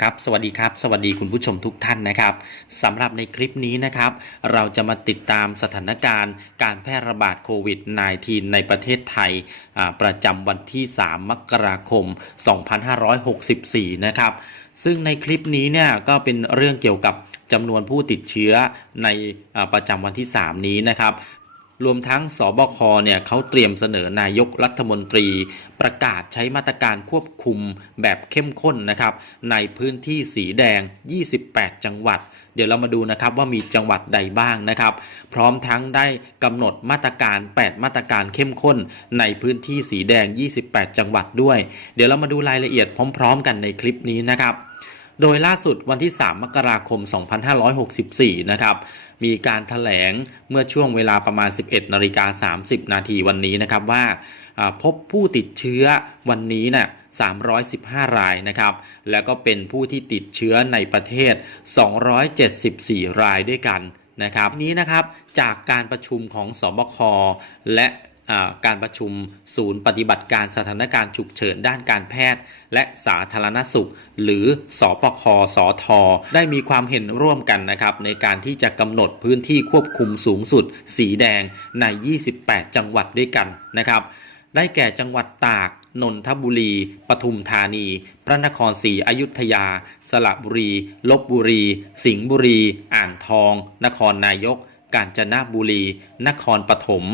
ครับสวัสดีครับ สวัสดีคุณผู้ชมทุกท่านนะครับสำหรับในคลิปนี้นะครับ เราจะมาติดตามสถานการณ์การแพร่ระบาดโควิด -19 ในประเทศไทยประจำวันที่ 3 มกราคม 2564 นะครับซึ่งในคลิปนี้เนี่ยก็เป็นเรื่องเกี่ยวกับจำนวนผู้ติดเชื้อในประจำวันที่ 3 นี้นะครับ รวมทั้งสบคเนี่ยเขาเตรียมเสนอนายกรัฐมนตรี ประกาศใช้มาตรการควบคุมแบบเข้มข้นนะครับ ในพื้นที่สีแดง 28 จังหวัด เดี๋ยวเรามาดูนะครับว่ามีจังหวัดใดบ้างนะครับ พร้อมทั้งได้กำหนดมาตรการ 8 มาตรการเข้มข้น ในพื้นที่สีแดง 28 จังหวัดด้วย เดี๋ยวเรามาดูรายละเอียดพร้อม ๆ กันในคลิปนี้นะครับ โดยล่าสุดวันที่ 3 มกราคม 2564 นะครับ มีการถแถลงเมื่อช่วงเวลาประมาณ 11นาฬิกา30 นาทีวันนี้นะครับว่าพบผู้ติดเชื้อวันนี้น่ะ315 รายนะครับ แล้วก็เป็นผู้ที่ติดเชื้อในประเทศ 274 รายด้วยกันนะครับ นี้นะครับจากการประชุมของสบคและ การประชุมศูนย์ปฏิบัติการสถานการณ์ฉุกเฉินด้านการแพทย์ และสาธารณสุข หรือสอปคสอทอได้มีความเห็นร่วมกันนะครับในการที่จะกำหนดพื้นที่ควบคุมสูงสุด สีแดงใน 28 จังหวัดด้วยกันนะครับได้แก่จังหวัดตาก นนทบุรี ปทุมธานี พระนครศรีอยุธยา สระบุรี ลบบุรี สิงห์บุรี อ่างทอง นครนายก กาญจนบุรี นครปฐม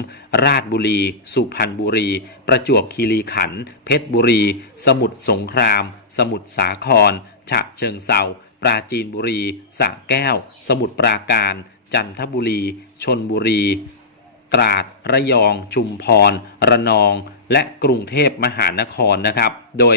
ราชบุรี สุพรรณบุรี ประจวบคีรีขันธ์ เพชรบุรี สมุทรสงคราม สมุทรสาคร ฉะเชิงเซาปราจีนบุรีสระแก้ว สมุทรปราการ จันทบุรี ชนบุรี ตราด ระยอง ชุมพร ระนอง และกรุงเทพมหานครนะครับ โดย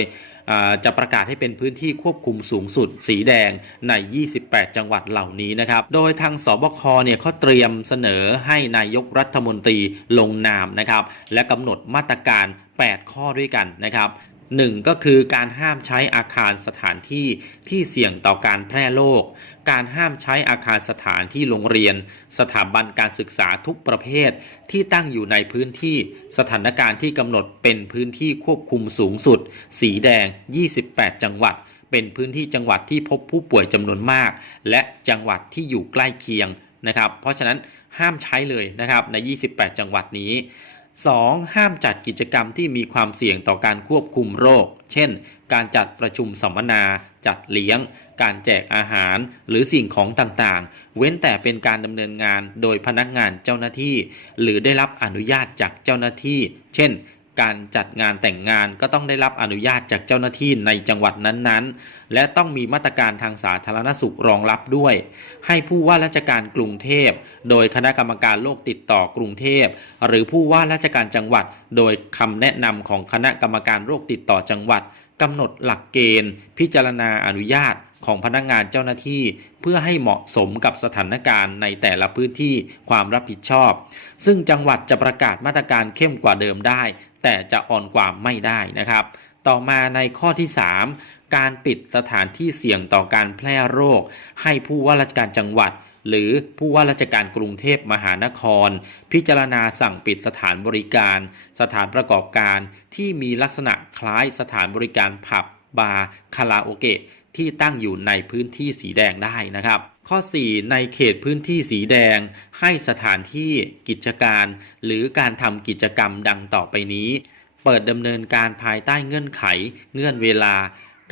จะประกาศให้เป็นพื้นที่ควบคุมสูงสุด สีแดงใน 28 จังหวัดเหล่านี้นะครับ โดยทางสบคเนี่ยเขาเตรียมเสนอให้นายกรัฐมนตรีลงนามนะครับ และกำหนดมาตรการ 8 ข้อด้วยกันนะครับ หนึ่งก็คือการห้ามใช้อาคารสถานที่ที่เสี่ยงต่อการแพร่โรค การห้ามใช้อาคารสถานที่โรงเรียน สถาบันการศึกษาทุกประเภท ที่ตั้งอยู่ในพื้นที่สถานการณ์ที่กำหนดเป็นพื้นที่ควบคุมสูงสุด สีแดง 28 จังหวัด เป็นพื้นที่จังหวัดที่พบผู้ป่วยจำนวนมาก และจังหวัดที่อยู่ใกล้เคียงนะครับ เพราะฉะนั้นห้ามใช้เลยนะครับใน 28 จังหวัดนี้ 2. ห้ามจัดกิจกรรมที่มีความเสี่ยงต่อการควบคุมโรค เช่น การจัดประชุมสัมมนา จัดเลี้ยง การแจกอาหาร หรือสิ่งของต่างๆ เว้นแต่เป็นการดำเนินงานโดยพนักงานเจ้าหน้าที่ หรือได้รับอนุญาตจากเจ้าหน้าที่ เช่น การจัดงานแต่งงานก็ต้องได้รับอนุญาตจากเจ้าหน้าที่ในจังหวัดนั้นๆ และต้องมีมาตรการทางสาธารณสุขรองรับด้วย ให้ผู้ว่าราชการกรุงเทพ โดยคณะกรรมการโรคติดต่อกรุงเทพ หรือผู้ว่าราชการจังหวัด โดยคำแนะนำของคณะกรรมการโรคติดต่อจังหวัดกำหนดหลักเกณฑ์ พิจารณาอนุญาต ของพนักงานเจ้าหน้าที่ เพื่อให้เหมาะสมกับสถานการณ์ในแต่ละพื้นที่ความรับผิดชอบ ซึ่งจังหวัดจะประกาศมาตรการเข้มกว่าเดิมได้ แต่จะอ่อนกว่าไม่ได้นะครับ ต่อมาในข้อที่ 3 การปิดสถานที่เสี่ยงต่อการแพร่โรค ให้ผู้ว่าราชการจังหวัดหรือผู้ว่าราชการกรุงเทพมหานคร พิจารณาสั่งปิดสถานบริการ สถานประกอบการที่มีลักษณะคล้ายสถานบริการผับบาร์คาราโอเกะ ที่ตั้งอยู่ในพื้นที่สีแดงได้นะครับ ข้อ 4 ในเขตพื้นที่สีแดง ให้สถานที่กิจการ หรือการทำกิจกรรมดังต่อไปนี้ เปิดดำเนินการภายใต้เงื่อนไข เงื่อนเวลา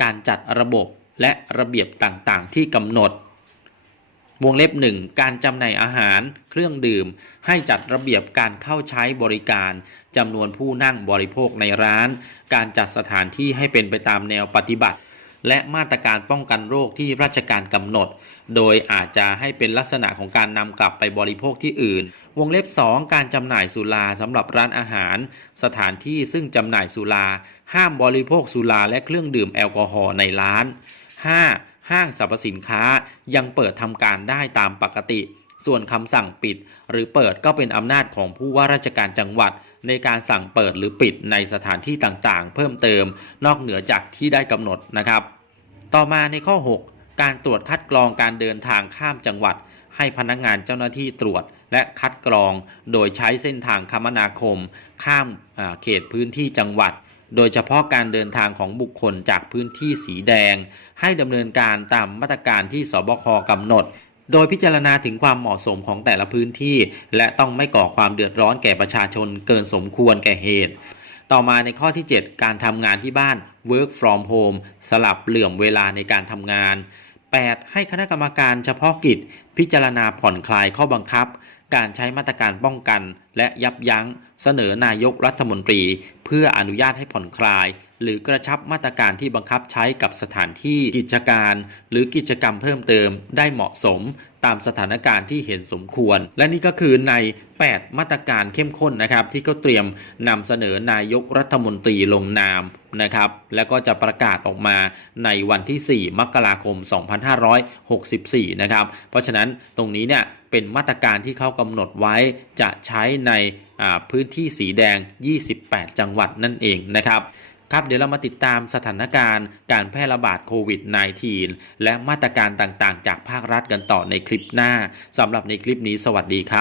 การจัดระบบและระเบียบต่างๆ ที่กำหนด วงเล็บหนึ่งการจำหน่ายอาหาร เครื่องดื่ม ให้จัดระเบียบการเข้าใช้บริการจำนวนผู้นั่งบริโภคในร้าน การจัดสถานที่ให้เป็นไปตามแนวปฏิบัติ และมาตรการป้องกันโรคที่ราชการกำหนด โดยอาจจะให้เป็นลักษณะของการนำกลับไปบริโภคที่อื่น วงเล็บ 2 การจำหน่ายสุราสำหรับร้านอาหาร สถานที่ซึ่งจำหน่ายสุรา ห้ามบริโภคสุราและเครื่องดื่มแอลกอฮอล์ในร้าน 5. ห้างสรรพสินค้ายังเปิดทำการได้ตามปกติ ส่วนคำสั่งปิด หรือเปิดก็เป็นอำนาจของผู้ว่าราชการจังหวัดในการสั่งเปิดหรือปิดในสถานที่ต่างๆ เพิ่มเติม นอกเหนือจากที่ได้กำหนดนะครับ ต่อมาในข้อ 6 การตรวจคัดกรองการเดินทางข้ามจังหวัด ให้พนักงานเจ้าหน้าที่ตรวจและคัดกรองโดยใช้เส้นทางคมนาคม ข้ามเขตพื้นที่จังหวัด โดยเฉพาะการเดินทางของบุคคลจากพื้นที่สีแดง ให้ดำเนินการตามมาตรการที่สบคกำหนด โดยพิจารณาถึงความเหมาะสมของแต่ละพื้นที่ และต้องไม่ก่อความเดือดร้อนแก่ประชาชนเกินสมควรแก่เหตุ ต่อมาในข้อที่ 7 การทำงานที่บ้าน work from home สลับเหลื่อมเวลาในการทำงาน 8. ให้คณะกรรมการเฉพาะกิจ พิจารณาผ่อนคลายข้อบังคับ การใช้มาตรการป้องกัน และยับยั้ง เสนอนายกรัฐมนตรี เพื่ออนุญาตให้ผ่อนคลาย หรือกระชับมาตรการที่บังคับใช้กับสถานที่กิจการ หรือกิจกรรมเพิ่มเติมได้เหมาะสมตามสถานการณ์ที่เห็นสมควร และนี่ก็คือใน 8 มาตรการเข้มข้นนะครับ ที่ก็เตรียมนำเสนอนายกรัฐมนตรีลงนามนะครับ แล้วก็จะประกาศออกมาในวันที่ 4 มกราคม 2564 นะครับ เพราะฉะนั้นตรงนี้เนี่ยเป็นมาตรการที่เขากำหนดไว้จะใช้ในพื้นที่สีแดง 28 จังหวัดนั่นเองนะครับครับเดี๋ยวเรามาติดตามสถานการณ์การแพร่ระบาดโควิด -19 และมาตรการต่างๆ จากภาครัฐกันต่อในคลิปหน้าสำหรับในคลิปนี้สวัสดีครับ